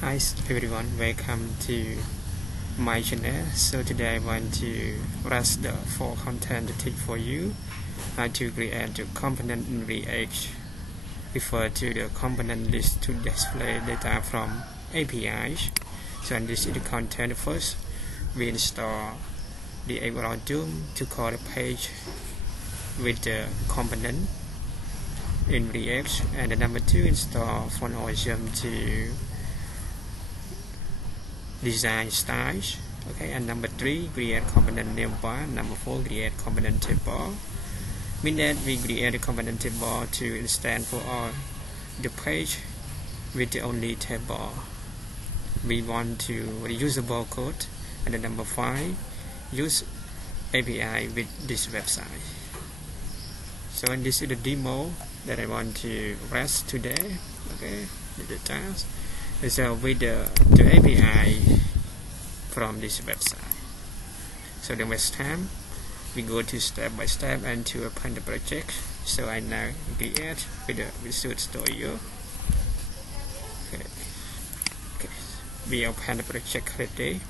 Hi everyone, welcome to my channel. So today I want to rest the for content tip for you how to create the component in React. Refer to the component list to display data from APIs. So and this is the content. First we install the algorithm to call the page with the component in React, and the number 2 install fundaofwebit to design styles. Okay, and number 3 create component nav bar. Number 4 create component table. Mean that we create a component table to instance for all the page with the only table. We want to reusable code. And then number 5 use API with this website. So and this is the demo that I want to rest today. Okay, the task. So with the API from this website. So the next time we go to step by step and to open the project. So I now create with the Visual Studio. Okay. We open the project already.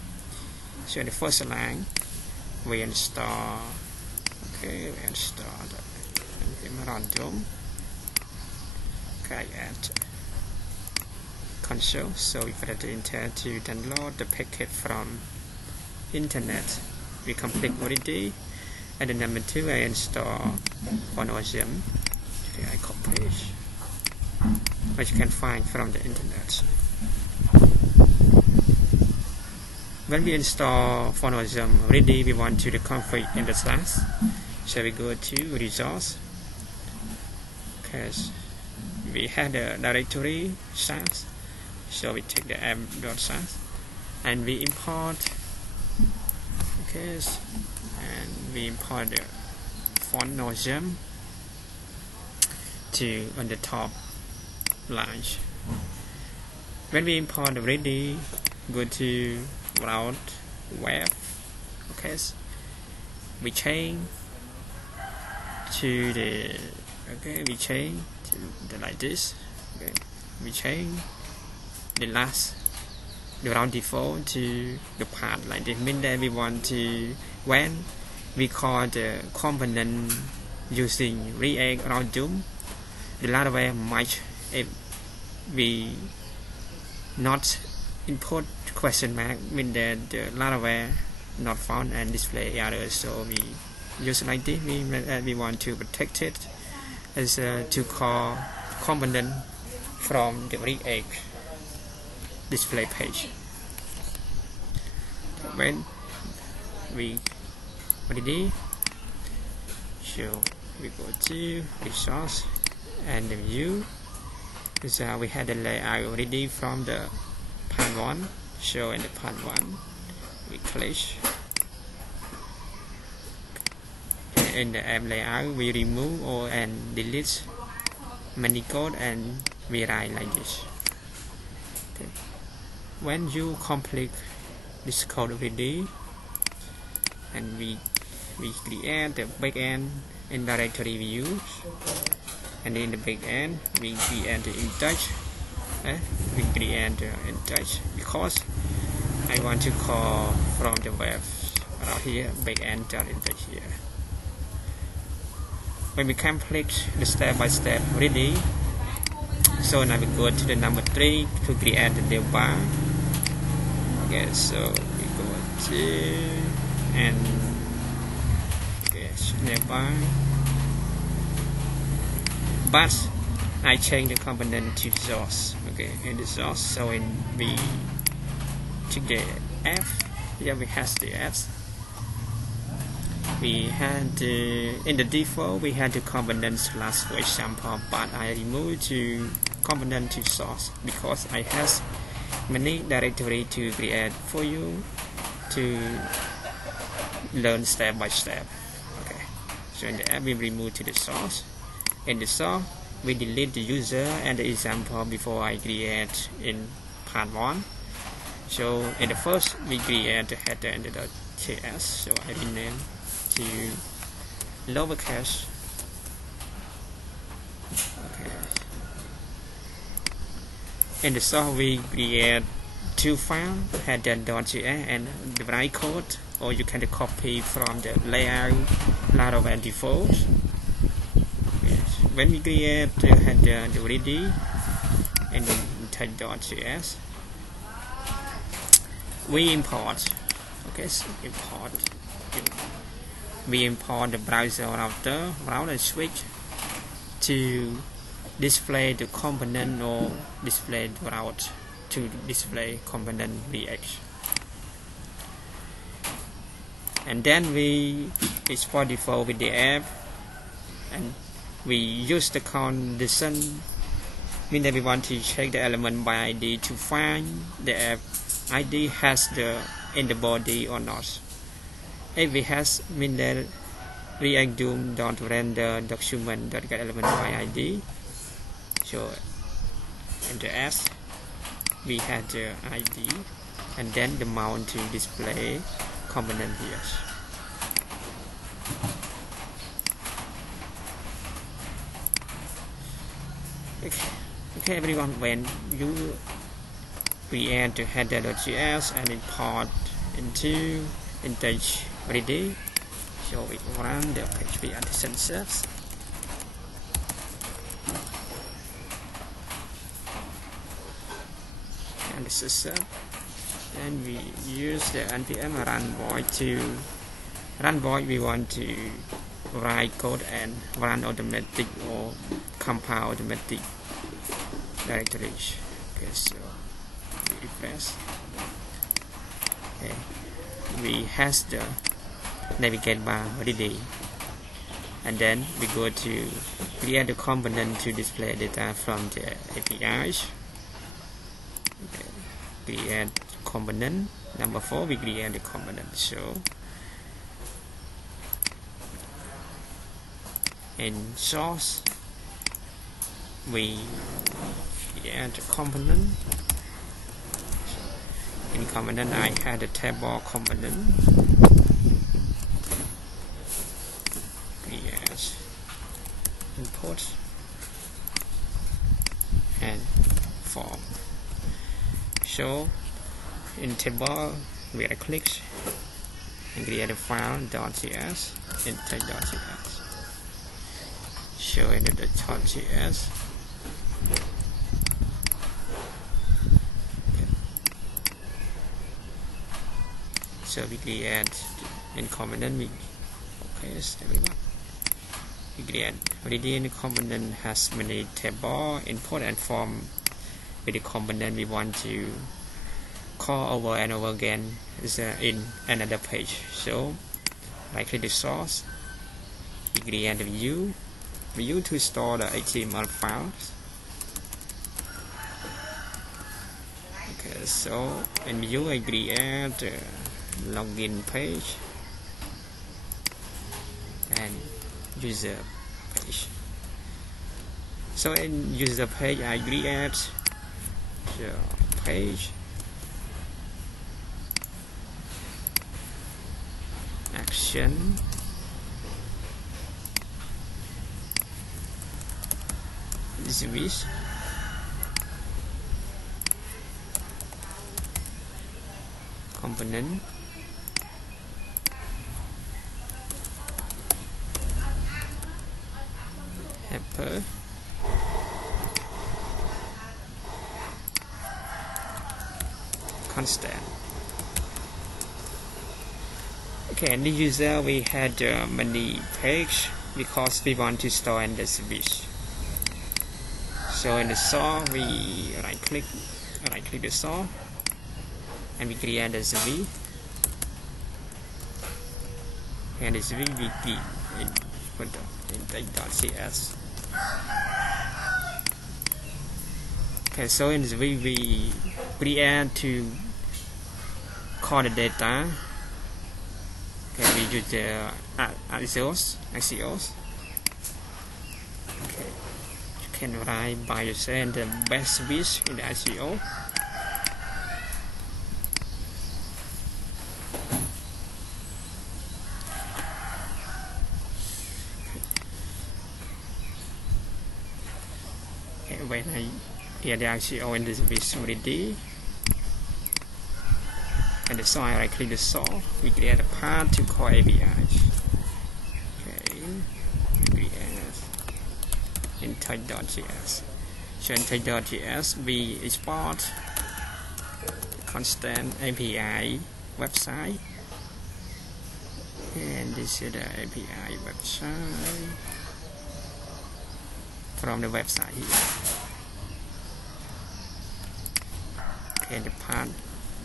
So in the first line we install. Okay, we install the random. Okay, add console. So if I intend to download the packet from internet, we complete already. And the number 2 I install fundaofwebit. Okay, I copy which you can find from the internet. When we install fundaofwebit already, we want to the config in the class. So we go to resource. Okay, we had a directory SAS. So we take the app.sas and we import. Okay, and we import the fundaofwebit to on the top line. When we import already, go to route web. Okay, we change to the we change to the like this. Okay, we change the route default to the path like this. Means that we want to, when we call the component using React algorithm, the laravel might if we not input question mark, mean that the laravel not found and display errors. So we use like this. We want to protect it as to call component from the React display page. When we already, so we go to resource and the view. So we had the layout already from the part 1. So in the part 1 we click. In the app layout we remove or and delete many code and we write like this. Okay. When you complete this code already, and we create the backend in directory we use, and in the backend we create the index. We create the index because I want to call from the web out here backend.index here. When we complete the step by step already, so now we go to the number 3 to create the nav bar. Okay, so we go to and nav bar, but I change the component to source. Okay, in the source, so in we check the F. Here we have the F. We had in the default we had the components class, for example, but I removed to component to source because I have many directory to create for you to learn step by step. Okay, so in the app we remove to the source. In the source we delete the user and the example before I create in part 1. So in the first we create the header and the .js. So I rename to lowercase. Okay. In the source we create two files, header.js and the write code, or you can copy from the layout laravel default. Yes. When we create the header already and index.js, we import. Okay, so we import the browser router switch to display the component or display the route to display component react. And then we export the file with the app, and we use the condition, mean that we want to check the element by ID to find the app ID has the in the body or not. If it has, mean that reactJS.render document.get element by ID. So in the S we had the ID and then the mount to display component here. Okay, everyone, when you create the header.js and import into index ready, so we run the PHP anti serves. And the system, then we use the npm run void to run void. We want to write code and run automatic or compile automatic directories. Okay, so we refresh. Okay, we has the navigate bar ready, and then we go to create the component to display data from the APIs. Okay, create component. Number 4, we create the component. So in source we create the component. In component I had a table component. Yes, import and form. So in table we right click and create a file .js and .js. Show in the .js. So we create in component we we create already in the component has many table import and form. With the component we want to call over and over again is in another page. So right click the source, we create the view to store the HTML files. Okay, so in view I create the login page and user page. So in user page I create the page action switch component helper constant. Okay, in the user we had many page because we want to store in the switch. So in the source we right click the source and we create the switch, and the switch we keep in index.js. Okay, so in the switch we create to call the data. Okay, we use the axios. Okay, you can write by yourself the best switch in the axios. Okay, when I get the axios in the switch ready, And so I right click the solve. We create a path to call APIs. Okay, create in touch.js. So in touch.js we export constant API website, and this is the API website from the website here. Okay, the path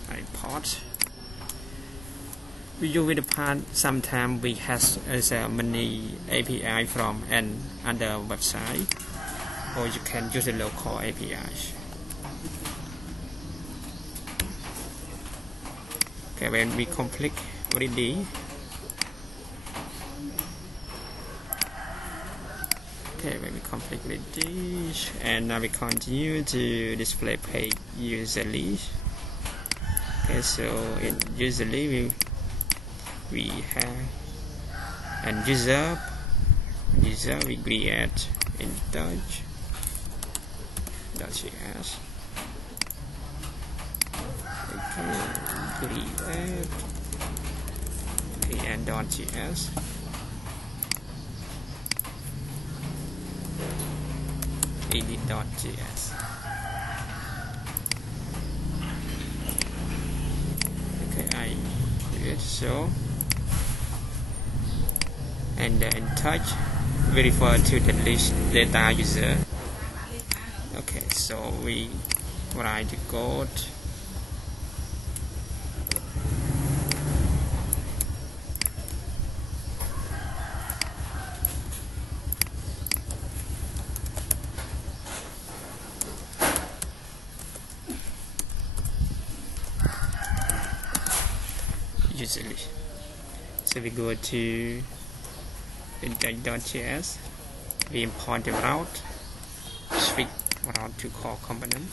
I import. We use with the path. Sometimes we have many API from another website, or you can use the local APIs. Okay, when we complete ready. Okay, when we complete ready, and now we continue to display page usually. Okay, so in usually we have an user we create in touch.js. Okay, create.js. edit.js. Okay, I create so, and in touch we refer to the list data user. Okay, so we write the code. Usually, so we go to index.js, we import the route, switch route to call component.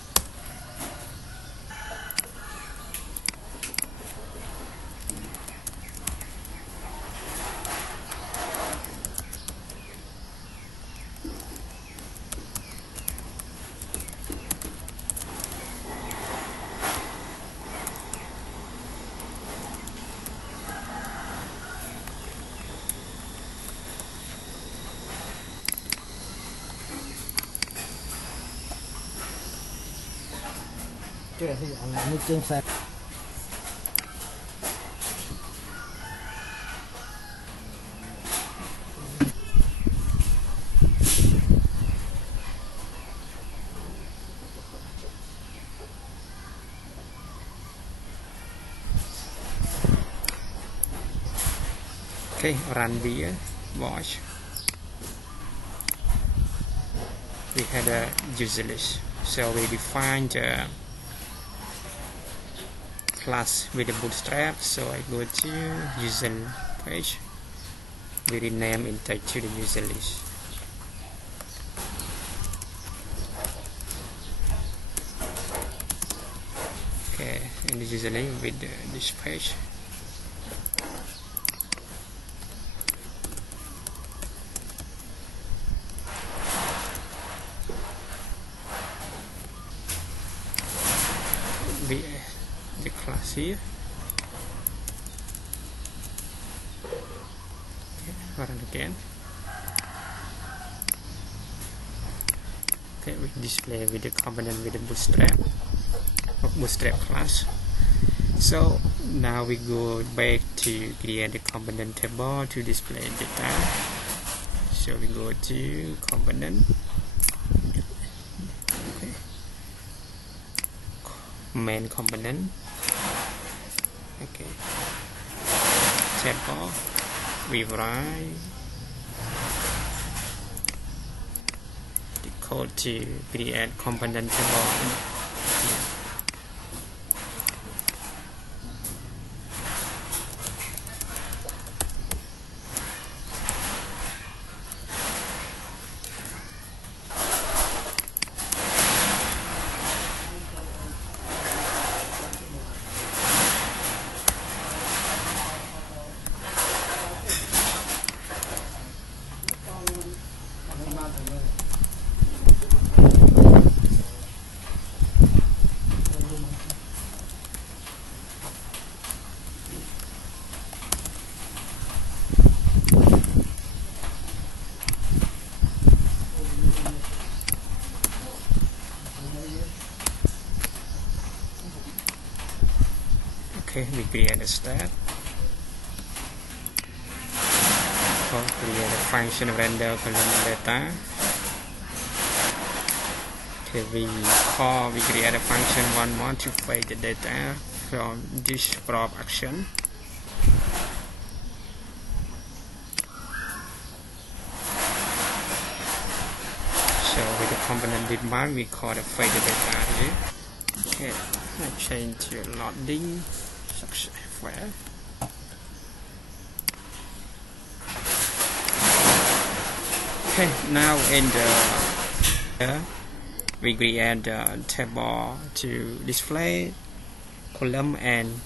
Okay, run here, watch. We had a user list, so we define the class with the bootstrap. So I go to user page, we rename it to the user list. Okay, and the user list with this page. The class here. Okay, run again. Okay, we display with the component with the bootstrap class. So now we go back to create the component table to display data. So we go to component. Okay. Main component. Okay, table, we write the code to create component table. Okay, we create a stat. Create a function render column data. Okay, we create a function one more to fetch the data from this prop action. So with the component nav bar, we call the fetch the data here. Okay, I change to loading software. Okay, now in the we create the table to display column and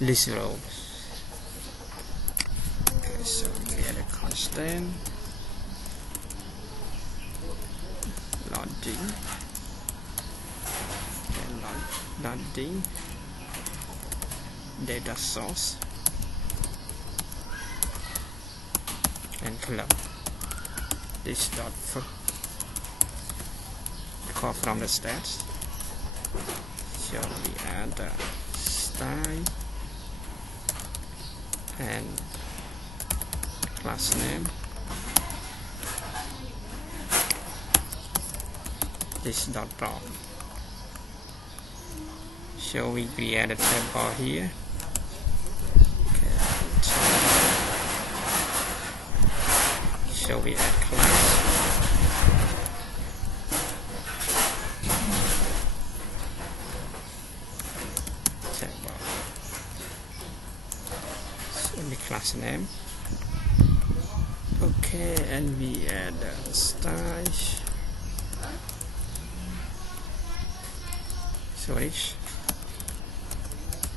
list rows. Okay, so we create a constant loading and loading data source and column. This dot call from the stats. So we add the style and class name. This dot prop. So we create a table here. Okay, so we add class. Table. So the class name. Okay, and we add style. Sorry.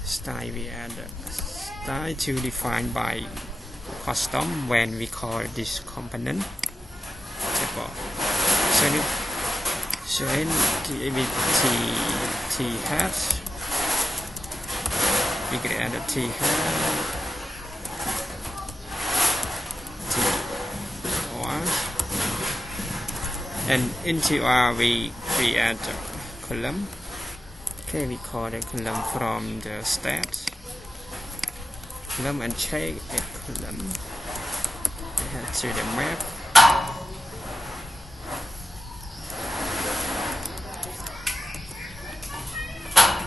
Style, we add style to define by custom when we call this component table. So in t hash, we can add a t hash, t or, and into r we add a column. Okay, we call the column from the stats column and check a column. We head to the map.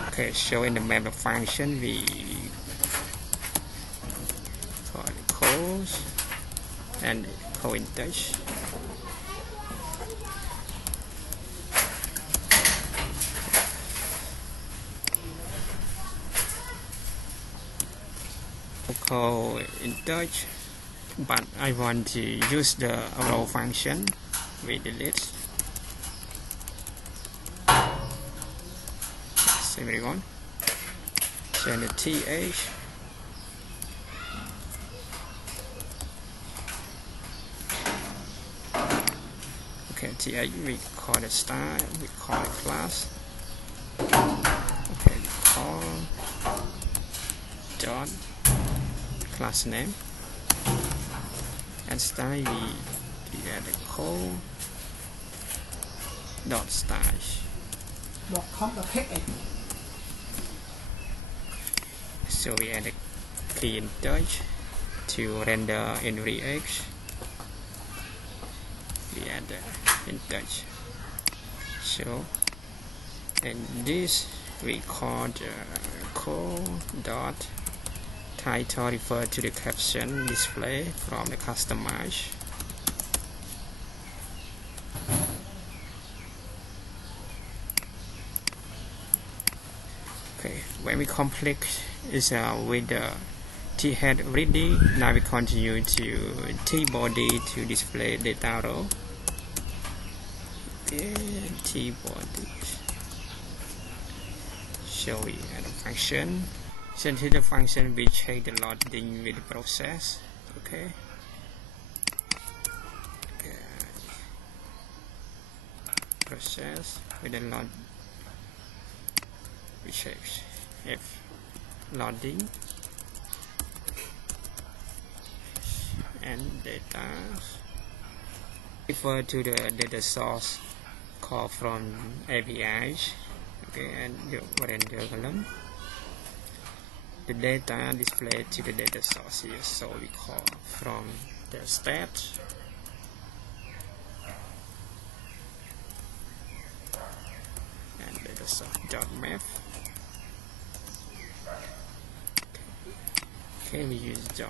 Okay, so in the map function we call the calls and co-index. Call in Dutch, but I want to use the row function. We delete. Everyone. Send the th. Okay, th we call the style. We call the class. Okay, we call dot class name and style we add a code dot style. So we add a key in Dutch to render in React. We add in Dutch. So and this we call the code dot title refer to the caption display from the customize. Okay, when we complete is with the t head ready, now we continue to t body to display data row. Okay, t body. So we add a function. Send to the function, we check the loading with the process. Okay. Process with the load. We check if loading and data. Refer to the data source call from APIs. Okay, and the render column. the data displayed to the data source here. So we call from the stat and data source dot map. Okay, we use dot.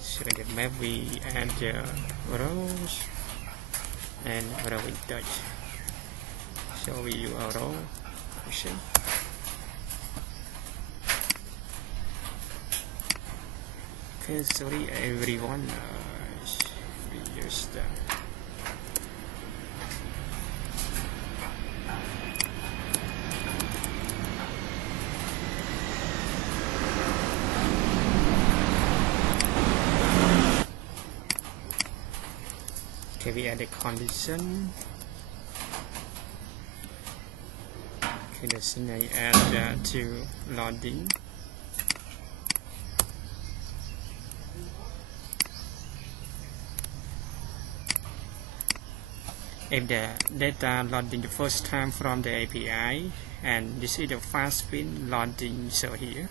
So in the map we add rows and row in Dutch. So we use a row function. Okay, sorry everyone, we use the okay, we add a condition. Okay, condition I add to loading. If the data loading the first time from the API, and this is the fast speed loading, so here.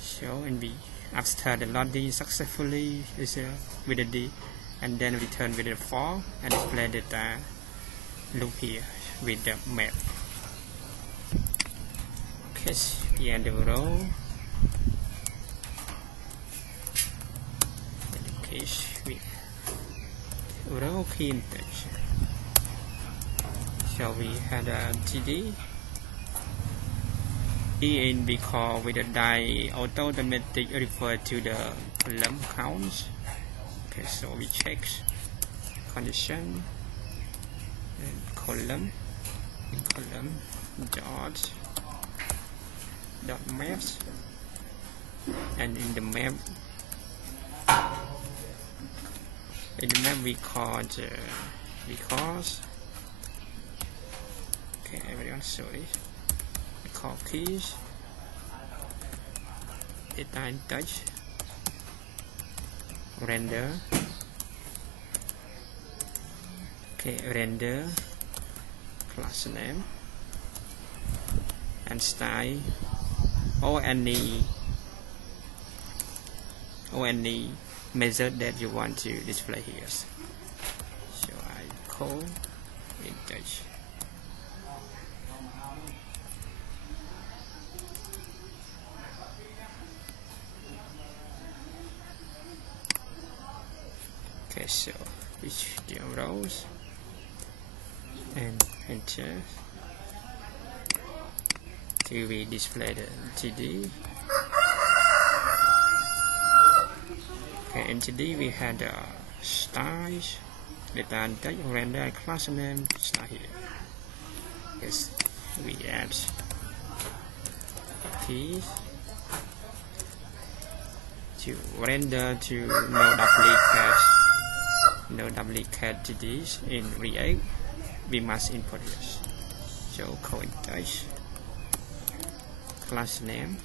So and we after the loading successfully is with the D, and then return with the for and display data loop here with the map. Okay, the end of the row. Case with row key index. So we had a TD. And we call with the die automatic refer to the column counts. Okay, so we check condition and column dot maps, and in the map we call because okay everyone sorry. Keys, data in touch, render, okay, render, class name, and style, or any method that you want to display here. So I call in touch. Okay, so which the rows and enter to be display the TD. Okay, in TD we had styles, data and type, render, and class name start here. Yes, we add keys to render to no duplicate TDs in React. We must input this. So code touch, class name,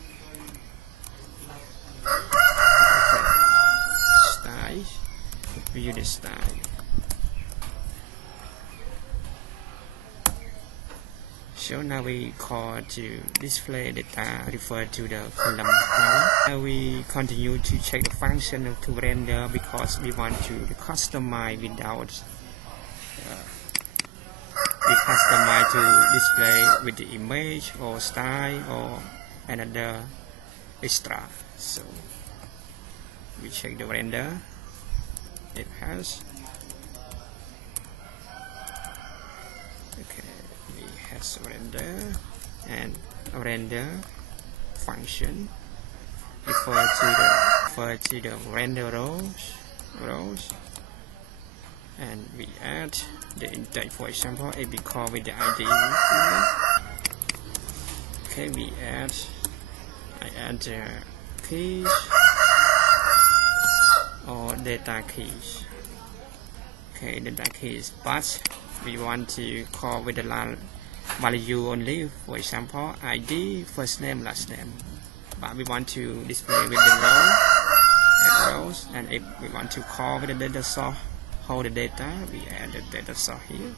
style, view the style. So now we call to display data refer to the column count. Now we continue to check the function to render because we want to customize without we customize to display with the image or style or another extra. So we check the render. It has okay. Render and render function refer to the render rows, and we add the index. For example, if we call with the ID, okay, I add keys or data keys. Okay, data keys, but we want to call with the value only, for example ID, first name, last name, but we want to display with the rows, and if we want to call with the data source hold the data, we add the data source here.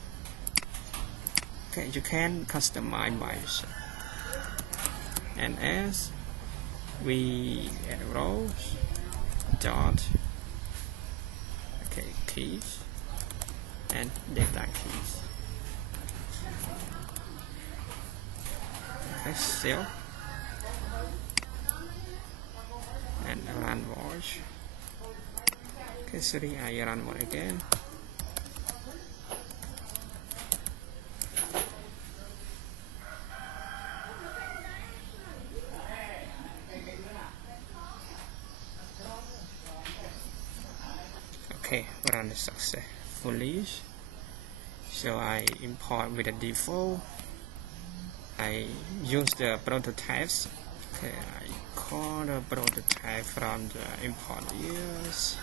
Okay, you can customize by yourself. And as we add rows dot keys and data keys. Okay, save and run watch. Okay, sorry, I run one again. Okay, run successfully. So I import with the default. I use the prototypes. Okay, I call the prototype from the import use.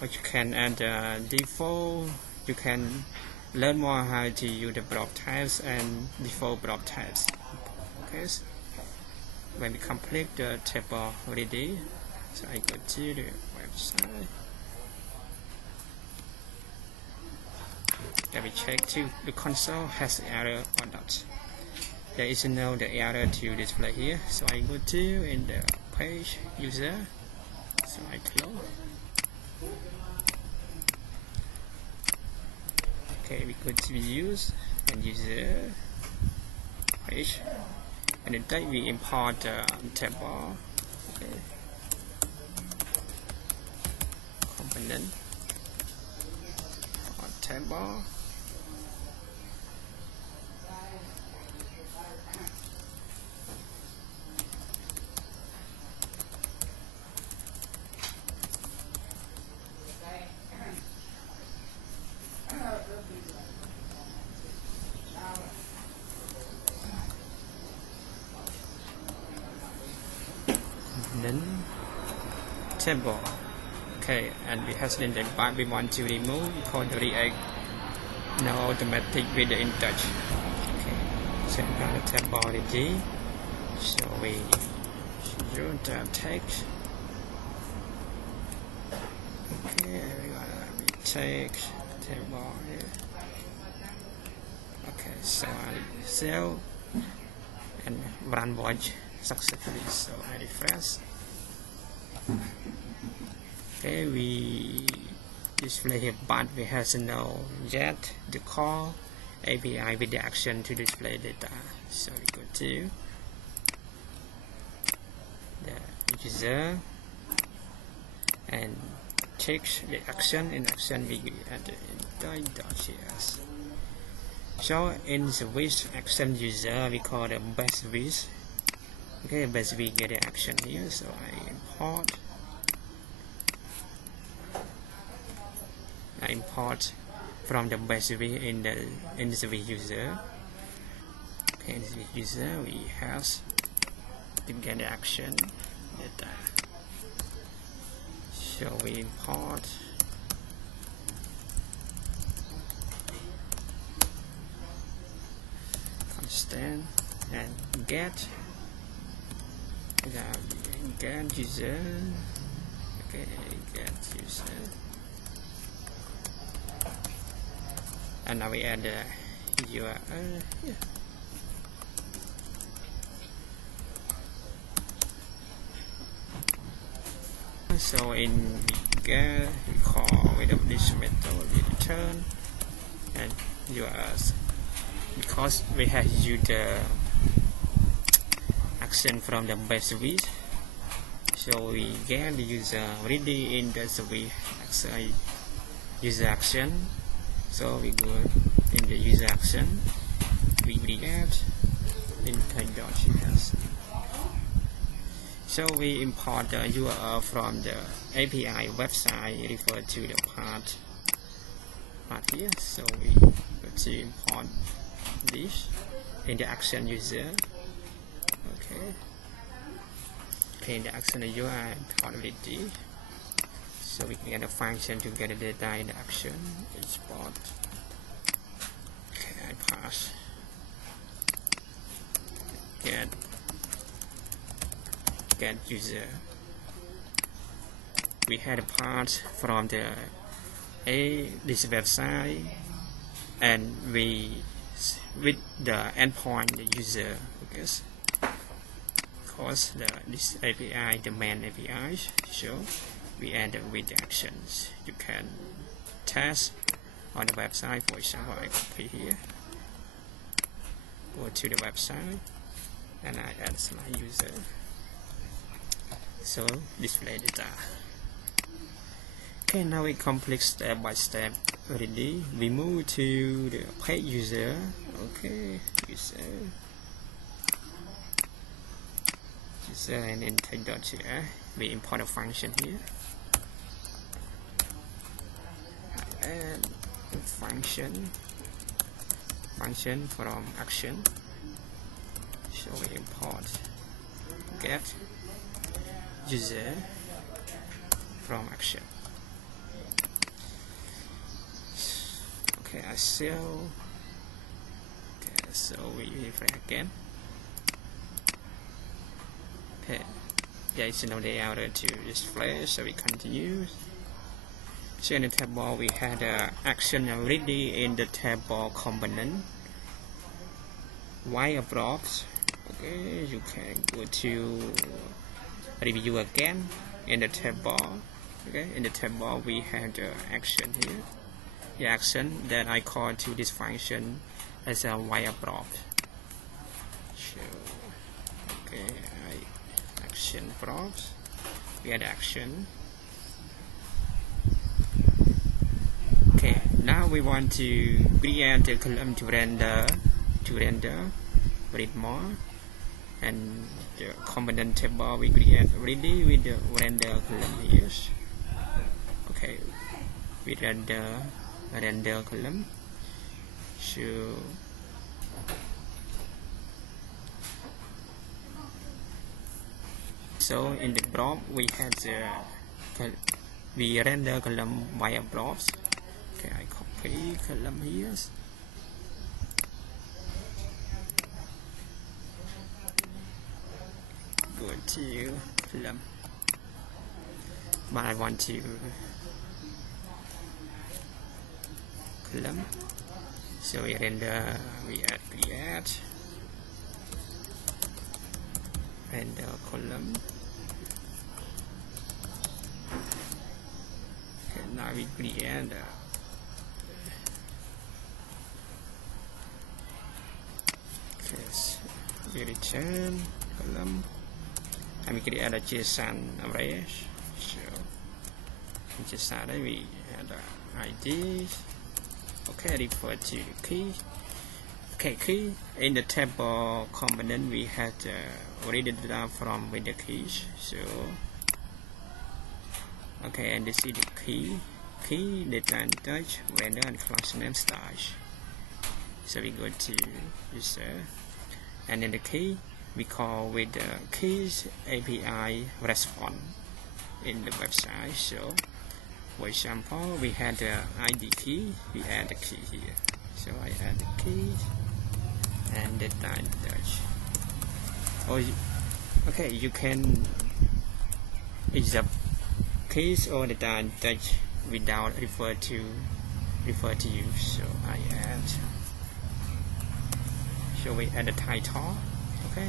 But you can add the default. You can learn more how to use the block types and default block types. Okay, so when we complete the table already, so I go to the website. Let me check to the console has error or not. There is no the error to display here, so I go to in the page user, so I close. Okay, we go to use and user page, and then we import the table. Okay. Component or table. Table. Okay, and we have in the part we want to remove called the react now automatic with the in touch. Okay, so we got the table already. So we use the text. Okay, we take table here. Okay, so I save and run watch successfully. So I refresh. Okay, we display here, but we have no yet the call API with the action to display data. So we go to the user and check the action. In action we add the index.js. So in the with action user we call the base with. Okay, base we get the action here. So I import from the base in the user. Okay, in the user we have to get the action data. So we import constant and get user. Okay, get user. And now we add the URL here. So in get we call with this method we return and URL because we have used the action from the base with. So we get the user already in the user action. So we go in the user action, we react in type.js. So we import the URL from the API website referred to the part here. So we go to import this in the action user. Okay. In the action UI portability. So we can get a function to get the data in the action export. Okay, I pass. Get user. We had a part from the this website, and we with the endpoint the user, because this API, the main API, so we add with the actions. You can test on the website. For example, I copy here, go to the website, and I add slide user, so display data. Okay, now we complete step by step already. We move to the page user. Okay, user, and in tag.js we import a function here, and function from action, so we import get user from action. Okay, I sell. Okay, so we refresh again. Okay, there is no layout to display, so we continue. So in the table we had action already in the table component wire blocks. Okay, you can go to review again in the table. Okay, in the table we had the action here, the action that I call to this function as a wire block. So okay, action blocks, we had action. Okay, now we want to create the column to render read more, and the component table we create already with the render column here. Okay, we render column. So in the block we had we render column via blocks. Okay, I copy column here. Go to column, but I want to column, so we render, we add create render column. Okay, now we create we return column, and we create a JSON array. So in JSON array we add ID. Okay, refer to key. Okay, key in the table component we had already data from with the keys. So okay, and this is the key data and touch render and class name style. So we go to user, and in the key we call with the keys API response in the website. So for example, we had the ID key, we add the key here. So I add the key and the time touch. Okay, you can accept keys or the time touch without refer to you. So I add. So we add the title. Okay,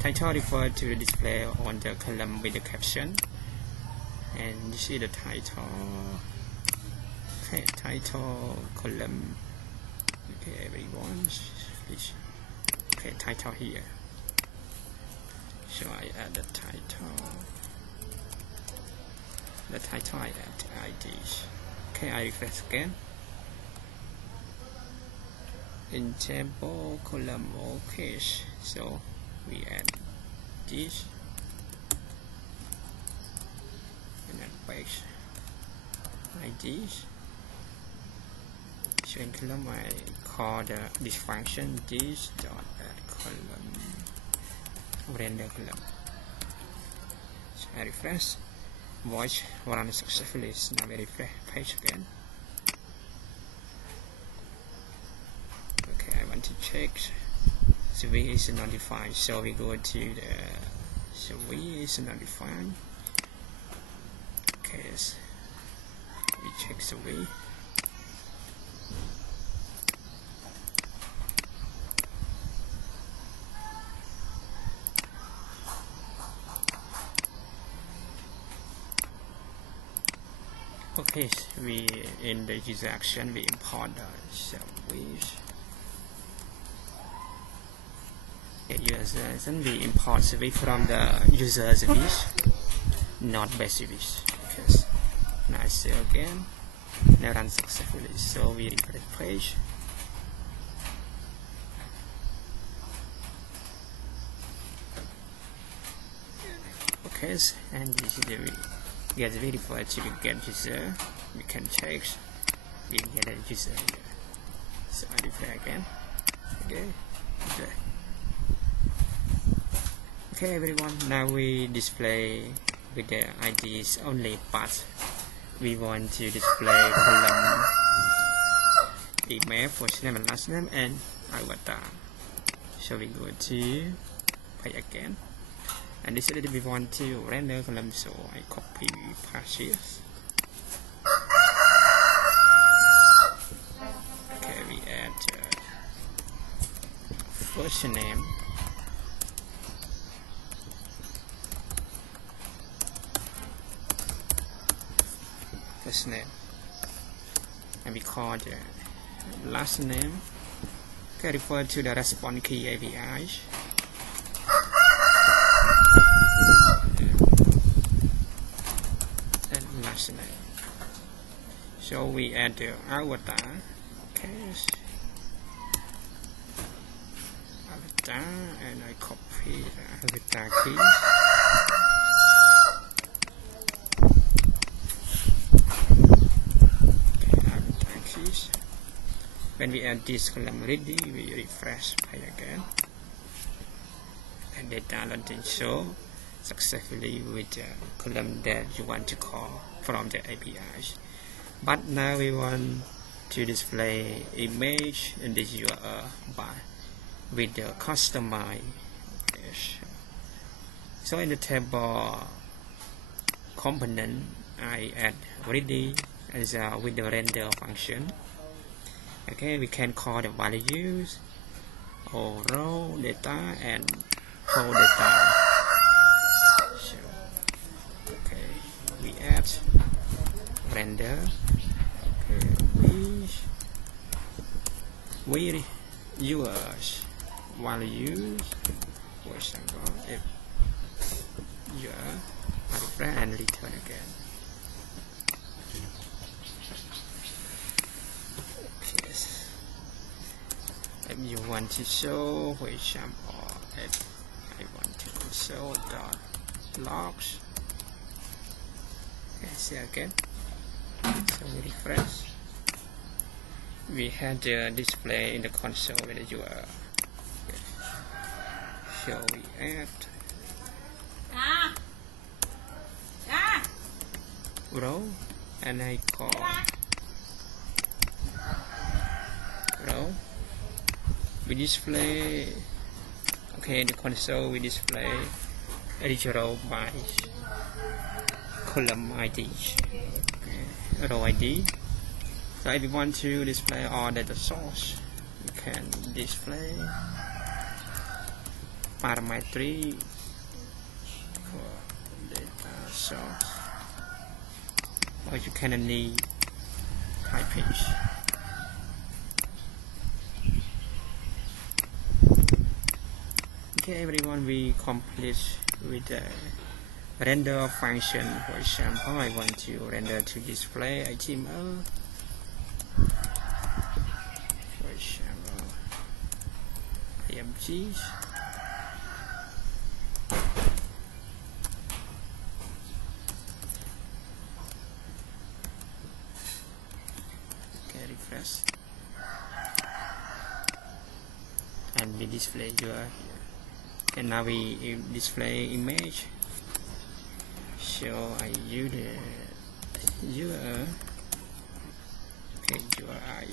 title refer to the display on the column with the caption. And this is the title. Okay, title column. Okay, everyone. Okay, title here. So I add the title. The title I add IDs. Okay, I refresh again. In table column, okay. So we add this. Page IDs. So in column I call this function this dot add column render column. So I refresh, voice run successfully. Now I refresh page again. Okay, I want to check CV is not defined, so we go to the CV is not defined. We check successfully. Okay, we in the user action we import the service. User we import service from the user service, not base service. Okay, nice again. Now run successfully. So we refresh the page. Okay, and this is the get verified to get user. We can check. We get a user here. So I refresh again. Okay, everyone. Now we display with the IDs only part. We want to display column email, first name and last name, and avatar. So we go to page again. And this is we want to render column, so I copy passes. Okay, we add first name, and we call the last name. Okay, refer to the response key API. Last name. So we add the avatar. Okay, avatar, and I copy the avatar key. Okay, avatar keys. When we add this column ready, we refresh page again, and data launching show successfully with the column that you want to call from the APIs. But now we want to display image in this URL bar with the customized. So in the table component, I add ready as with the render function. Okay, we can call the values or row data and whole data. We add render. Okay, we use values, for example, if you refresh and return again. Okay, if you want to show, for example, if I want to show dot logs. See again. So we refresh. We had the display in the console with the URL. Okay. So we add row, and I call row. We display. Okay, in the console we display each row by column ID, row ID. So if you want to display all data source, you can display parametric data source, or you can only type page. Okay, everyone, we complete with the render function. For example, I want to render to display HTML. For example, imgs. Okay, refresh, and we display your here. And now we display image. So I use the URL. Okay, URI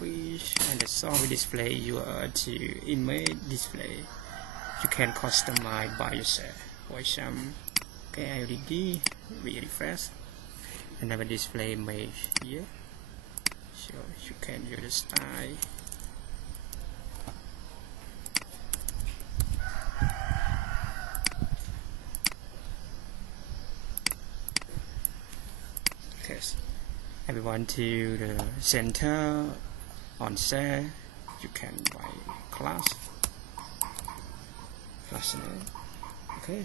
copy, and the source we display URL to image display. You can customize by yourself. For example, okay, I already we refresh, and I will display image here. so you can use the style. Okay, everyone to the center on share, you can write class name. Okay,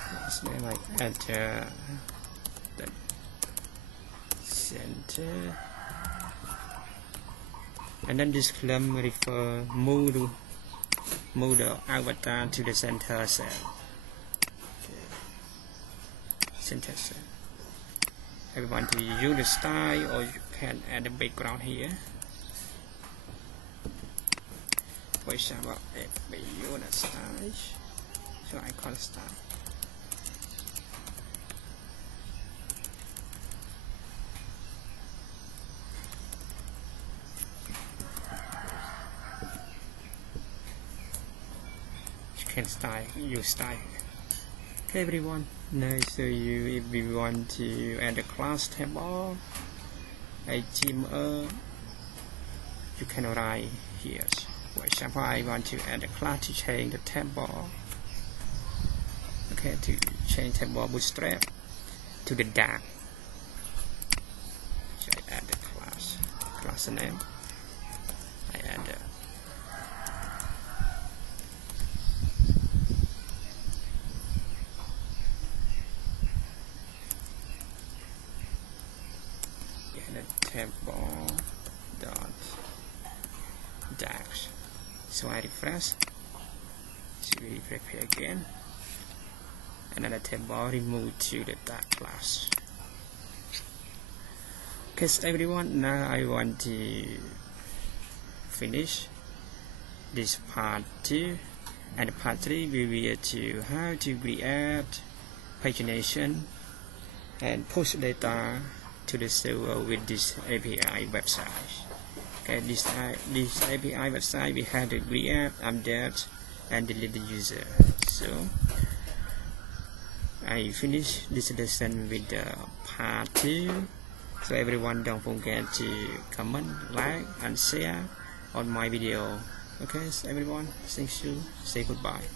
class name like enter the center, and then this column refer move the avatar to the center cell. Okay. Center cell. Everyone to use the style, or you can add the background here. For example, if we use the style, so I call style. You can use style. Okay, everyone. Now I show you if we want to add a class table, HTML, you can write here. For example, I want to add a class to change the table. Okay, to change table bootstrap to the dark. So I add the class name. I add the table dot dash. So I refresh. So we prepare again. Another table removed to the dark class. Okay, so everyone, now I want to finish this part 2, and part 3 we will to how to create pagination and push data to the server with this API website. Okay, this API website we have to create, update, and delete the user. So I finish this lesson with the part 2. So everyone, don't forget to comment, like, and share on my video. Okay, so everyone, thank you. Say goodbye.